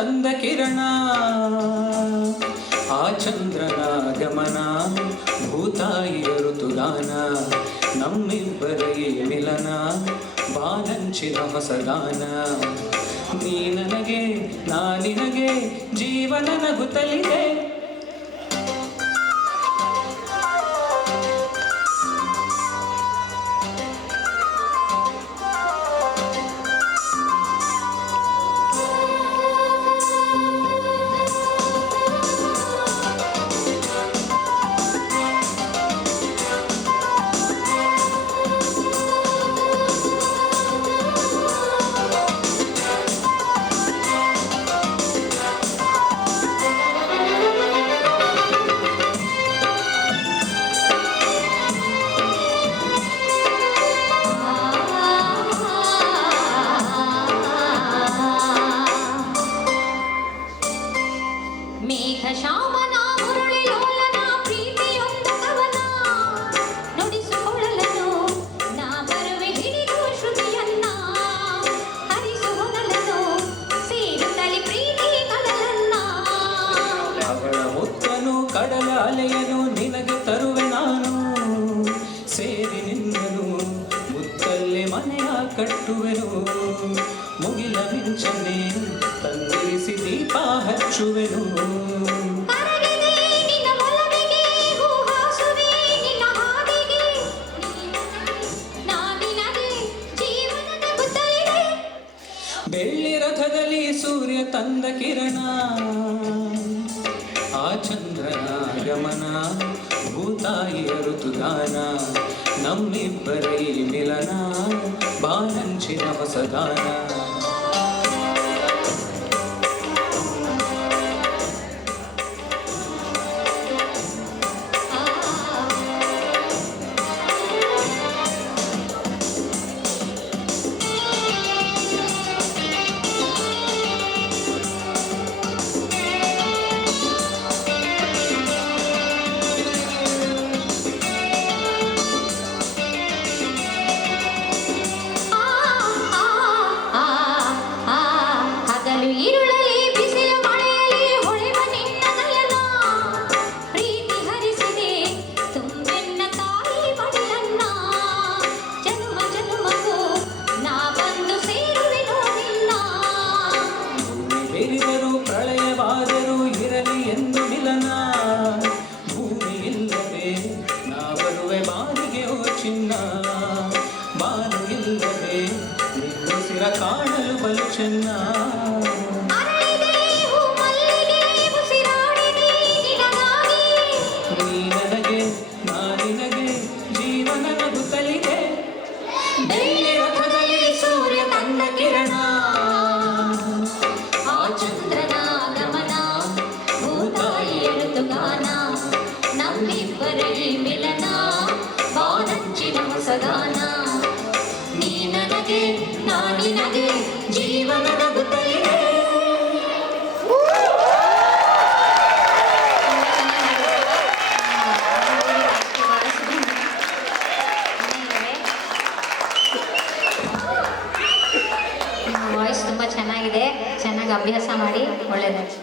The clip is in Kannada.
ತಂದ ಕಿರಣ ಆ ಚಂದ್ರನಾಗಮನ ಭೂತಾಯಿಯ ಋತುಗಾನ ನಮ್ಮಿಬ್ಬರ ಈ ಮಿಲನ ಬಾಲಂಚಿನ ಹೊಸಗಾನ ನೀ ನನಗೆ ನಾ ನಿನಗೆ ಜೀವನ ನಗುತ್ತಲಿದೆ ಶ್ಯಾಮನ ಮುರಳಿ ಲೋಲನ ಪ್ರೀತಿಯೊಂದ ಕವನ ನುಡಿಸಿಕೊಳ್ಳಲು ನಾ ಬರುವೆ ಹಿಡಿದು ಶ್ರುತಿಯನ್ನ ಹರಿಸು ಹೊನಲನು ಸೇರುತ್ತಲಿ ಪ್ರೀತಿ ಕಡಲನ್ನ ಅವಳ ಮುತ್ತನು ಕಡಲ ಅಲೆಯನು ನಿನಗೆ ತರುವೆ ನಾನು ಸೇರಿ ನಿನ್ನನು ಮುತ್ತಲ್ಲೇ ಮನೆಯ ಕಟ್ಟುವೆನು ಮುಗಿಲ ಮಿಂಚನೆ ತಂದಿರಿಸಿ ದೀಪ ಹಚ್ಚುವೆನು ಬೆಳ್ಳಿ ರಥದಲ್ಲಿ ಸೂರ್ಯ ತಂದ ಕಿರಣ ಆ ಚಂದ್ರನ ಗಮನ ಭೂತಾಯಿಯ ಋತುಗಾನ ನಮ್ಮಿಬ್ಬರ ಈ ಮಿಲನ ಬಾಲಂಚಿನ ಹೊಸಗಾನ ಪ್ರಳಯವಾದರೂ ಇರಲಿ ಎಂದು ಮಿಲನ ಭೂಮಿ ಇಲ್ಲದೆ ನಾ ಬರುವೆ ಬಾನಿಗೆ ಓ ಚಿನ್ನ ಬಾನು ಇಲ್ಲದೆ ನಿನ್ನುಸಿರ ಕಾಣಲು ಬಲು ಚೆನ್ನ ನೀ ನನಗೆ ನಾ ನಿನಗೆ ಜೀವನ ನಗುತ್ತಲಿದೆ ಬೆಳ್ಳಿ ರಥದಲ್ಲಿ ಸೂರ್ಯ ತಂದ ಕಿರಣ ನಮ್ಮಿಬ್ಬರ ಈ ಮಿಲನ ಬಾಲಂಚಿನ ಹೊಸಗಾನ ನೀ ನನಗೆ ನಾ ನಿನಗೆ ಜೀವನ ನಗುತ್ತಲಿದೆ ವಾಯ್ಸ್ ತುಂಬ ಚೆನ್ನಾಗಿದೆ ಚೆನ್ನಾಗಿ ಅಭ್ಯಾಸ ಮಾಡಿ ಒಳ್ಳೆಯದಾಗಿ